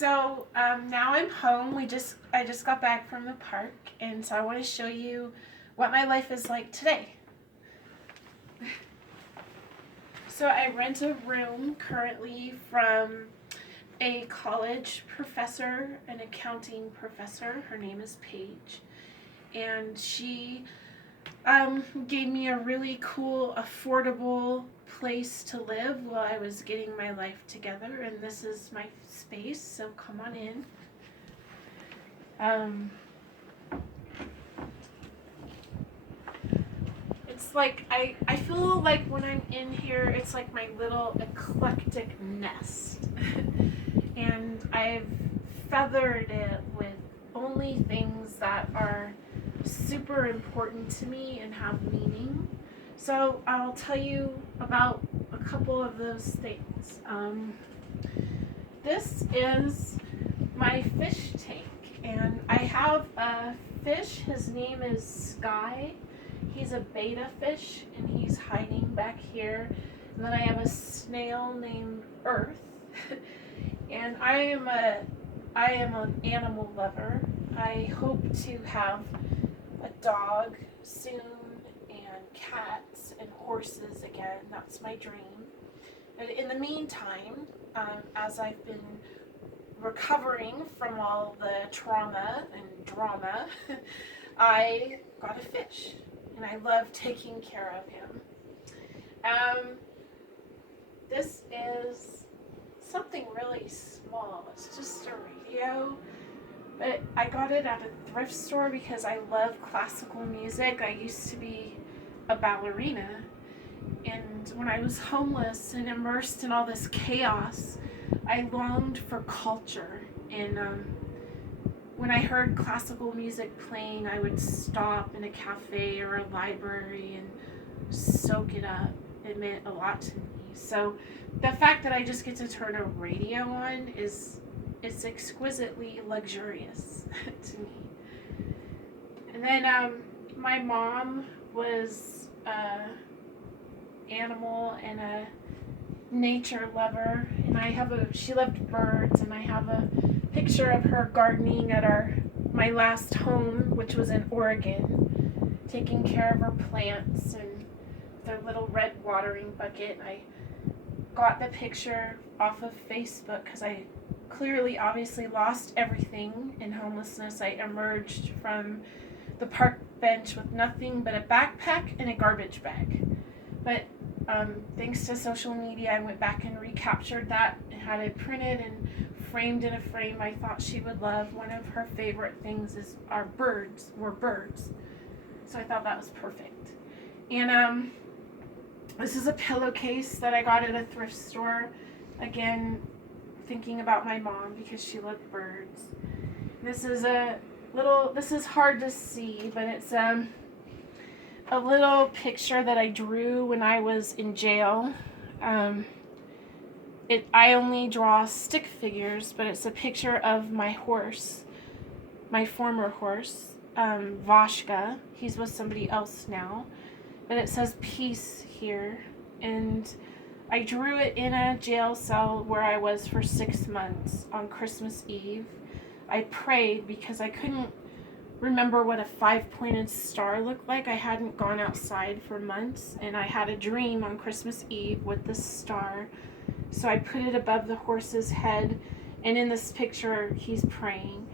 Now I'm home. I just got back from the park, and so I want to show you what my life is like today. So I rent a room currently from a college professor, an accounting professor. Her name is Paige, and she gave me a really cool, affordable place to live while I was getting my life together. And this is my space, so come on in. It's like I feel like when I'm in here, it's like my little eclectic nest. And I've feathered it with only things that are super important to me and have meaning. So I'll tell you about a couple of those things. This is my fish tank, and I have a fish. His name is Sky. He's a betta fish, and he's hiding back here. And then I have a snail named Earth. And I am an animal lover. I hope to have a dog soon, and cats and horses again. That's my dream. But in the meantime, as I've been recovering from all the trauma and drama, I got a fish, and I love taking care of him. This is something really small. It's just a radio, but I got it at a thrift store because I love classical music. I used to be a ballerina, and when I was homeless and immersed in all this chaos, I longed for culture. And when I heard classical music playing, I would stop in a cafe or a library and soak it up. It meant a lot to me. So the fact that I just get to turn a radio on it's exquisitely luxurious to me. And then my mom was a animal and a nature lover, and she loved birds, and I have a picture of her gardening at my last home, which was in Oregon, taking care of her plants and their little red watering bucket. I got the picture off of Facebook because I clearly, obviously lost everything in homelessness. I emerged from the park bench with nothing but a backpack and a garbage bag. But thanks to social media, I went back and recaptured that and had it printed and framed in a frame I thought she would love. One of her favorite things were birds. So I thought that was perfect. And this is a pillowcase that I got at a thrift store. Again, thinking about my mom because she loved birds. This is hard to see, but it's a little picture that I drew when I was in jail. I only draw stick figures, but it's a picture of my horse, my former horse, Vashka. He's with somebody else now. But it says peace here, and I drew it in a jail cell where I was for 6 months on Christmas Eve. I prayed because I couldn't remember what a 5-pointed star looked like. I hadn't gone outside for months, and I had a dream on Christmas Eve with this star. So I put it above the horse's head, and in this picture, he's praying.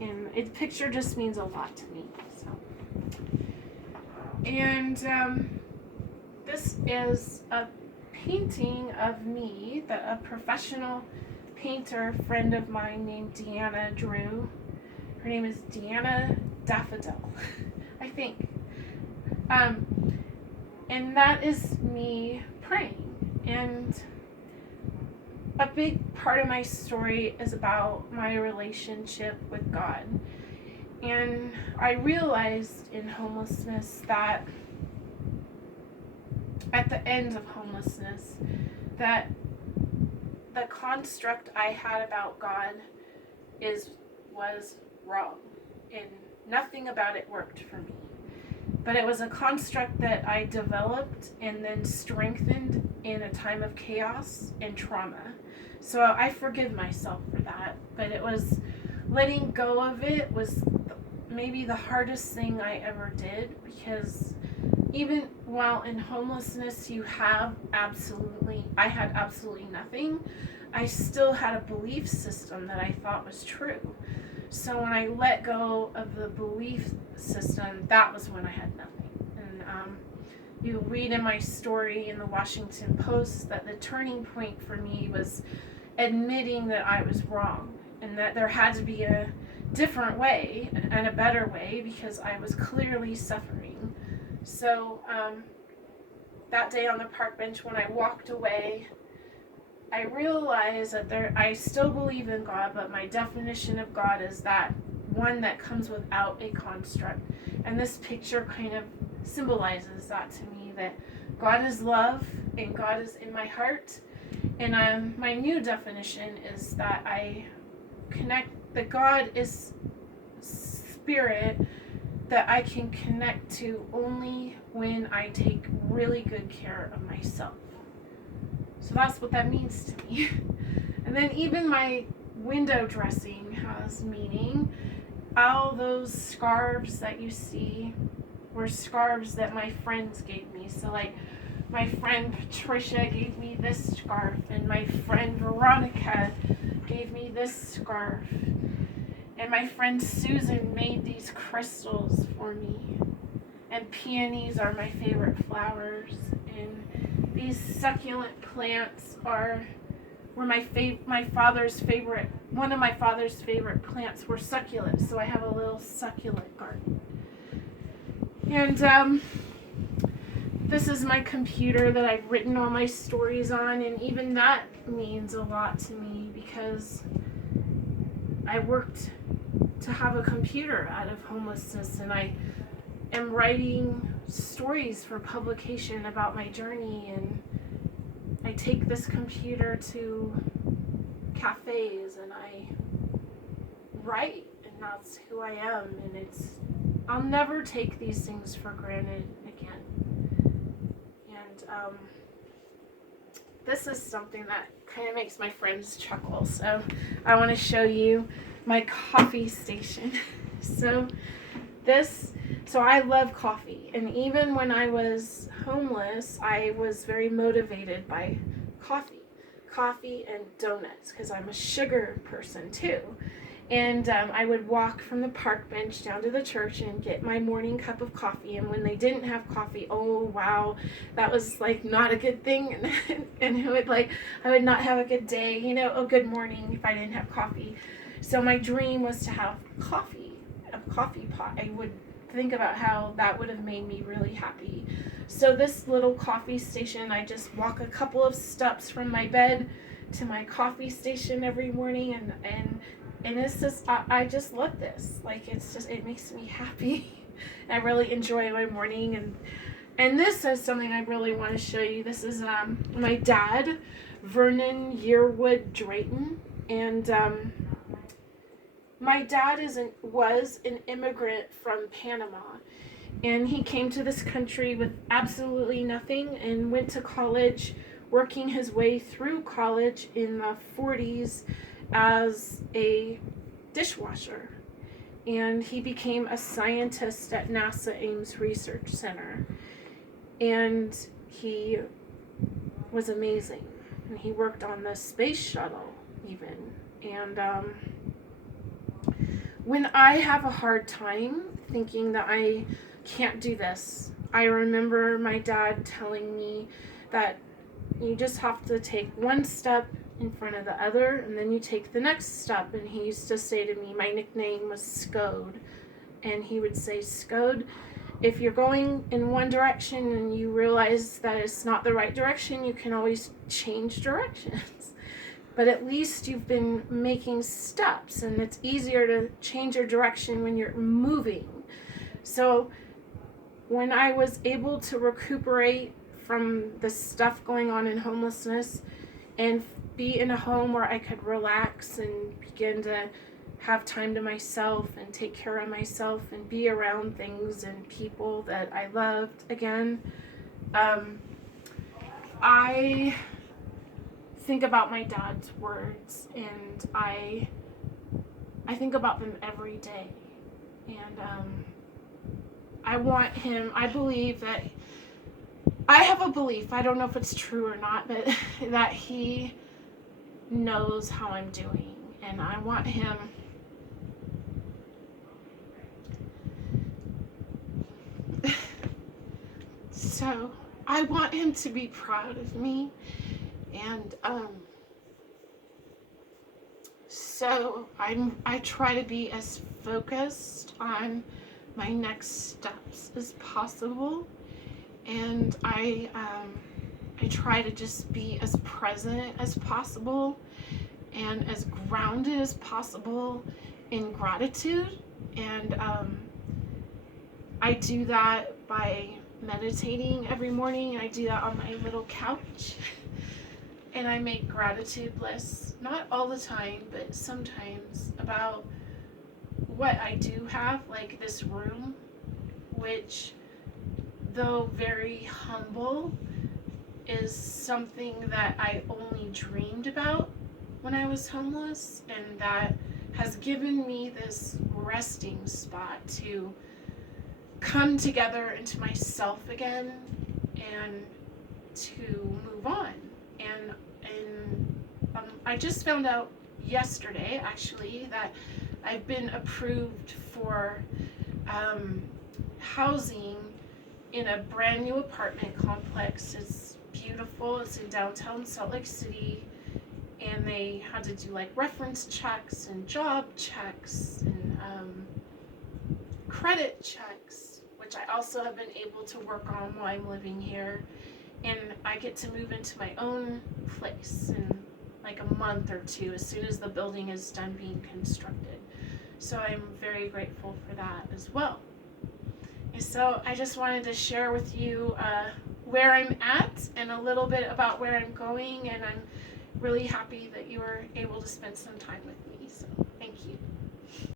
And the picture just means a lot to me. And this is a painting of me that a professional painter friend of mine named Deanna drew. Her name is Deanna Daffodil, I think. And that is me praying. And a big part of my story is about my relationship with God. And I realized in homelessness that at the end of homelessness that the construct I had about God was wrong, and nothing about it worked for me. But it was a construct that I developed and then strengthened in a time of chaos and trauma. So I forgive myself for that. But it was letting go of it was maybe the hardest thing I ever did, because even while in homelessness I had absolutely nothing. I still had a belief system that I thought was true. So when I let go of the belief system, that was when I had nothing. And you read in my story in the Washington Post that the turning point for me was admitting that I was wrong and that there had to be a different way and a better way, because I was clearly suffering. So that day on the park bench when I walked away, I realized that I still believe in God, but my definition of God is that one that comes without a construct. And this picture kind of symbolizes that to me, that God is love and God is in my heart. And my new definition is that that God is spirit that I can connect to only when I take really good care of myself. So that's what that means to me. And then even my window dressing has meaning. All those scarves that you see were scarves that my friends gave me. So like my friend Patricia gave me this scarf, and my friend Veronica gave me this scarf, and my friend Susan made these crystals for me. And peonies are my favorite flowers, and these succulent plants were my father's favorite. One of my father's favorite plants were succulents, so I have a little succulent garden. And this is my computer that I've written all my stories on, and even that means a lot to me, because I worked to have a computer out of homelessness, and I am writing stories for publication about my journey, and I take this computer to cafes and I write, and that's who I am, and I'll never take these things for granted again. And this is something that kind of makes my friends chuckle, so I want to show you my coffee station. So I love coffee, and even when I was homeless, I was very motivated by coffee and donuts, because I'm a sugar person too. And I would walk from the park bench down to the church and get my morning cup of coffee. And when they didn't have coffee, oh wow, that was like not a good thing. And I would not have a good day, good morning, if I didn't have coffee. So my dream was to have a coffee pot. I would think about how that would have made me really happy. So this little coffee station, I just walk a couple of steps from my bed to my coffee station every morning, and it's just, I just love this. Like, it makes me happy. I really enjoy my morning, and this is something I really want to show you. This is my dad, Vernon Yearwood Drayton, and my dad was an immigrant from Panama, and he came to this country with absolutely nothing and went to college, working his way through college in the 40s as a dishwasher. And he became a scientist at NASA Ames Research Center. And he was amazing. And he worked on the space shuttle even. And when I have a hard time thinking that I can't do this, I remember my dad telling me that you just have to take one step in front of the other, and then you take the next step. And he used to say to me, my nickname was Scode, and he would say, Scode, if you're going in one direction and you realize that it's not the right direction, you can always change directions. But at least you've been making steps, and it's easier to change your direction when you're moving. So when I was able to recuperate from the stuff going on in homelessness and be in a home where I could relax and begin to have time to myself and take care of myself and be around things and people that I loved again, I think about my dad's words, and I think about them every day. And I want him, I believe that, I have a belief, I don't know if it's true or not, but that he knows how I'm doing. And I want him so I want him to be proud of me. And so I try to be as focused on my next steps as possible, and I try to just be as present as possible and as grounded as possible in gratitude. And I do that by meditating every morning. I do that on my little couch. And I make gratitude lists, not all the time, but sometimes, about what I do have, like this room, which, though very humble, is something that I only dreamed about when I was homeless, and that has given me this resting spot to come together into myself again and to move on. And I just found out yesterday, actually, that I've been approved for housing in a brand new apartment complex. It's beautiful. It's in downtown Salt Lake City, and they had to do like reference checks and job checks and credit checks, which I also have been able to work on while I'm living here. And I get to move into my own place in like a month or two, as soon as the building is done being constructed. So I'm very grateful for that as well. And so I just wanted to share with you where I'm at and a little bit about where I'm going, and I'm really happy that you were able to spend some time with me. So thank you.